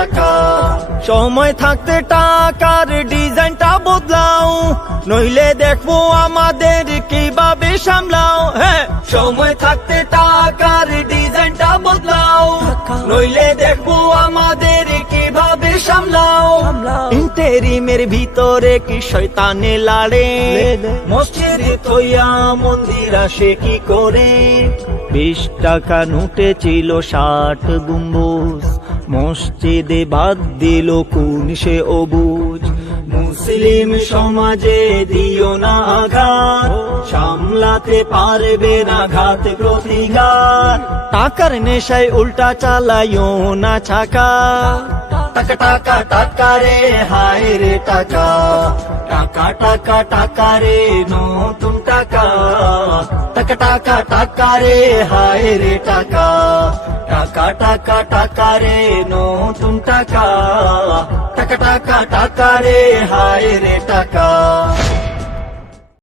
টাকা। সময় থাকতে টাকার ডিজাইনটা বদলাও, নইলে দেখবো আমাদের কিভাবে সামলাও। হ্যাঁ, সময় থাকতে টাকার ডিজাইনটা বদলাও, নইলে দেখবো আমাদের কিভাবে সামলাও। ইন্টেরিমের ভিতরে কি শয়তানে লাড়ে, মসজিদে থইয়া মন্দির আসে কি করে। 20 টাকা নোটে ছিল 60 গম্বুজ, মসজিদে বাদ দিল কোন সে অবুজ। মুসলিম সমাজে দিও না আঘাত, সামলাতে পারবে না ঘাত প্রতিঘাত। টাকার নেশায় উল্টা চালাইও না চাকা, টাকা টাকা টাকা রে হায় রে টাকা। টাকা টাকা টাকা রে নতুন টাকা, টাকা টাকা টাকা রে হায় রে টাকা। টাকা টাকা টাকা রে নতুন টাকা, টাকা টাকা টাকা রে হায় রে টাকা।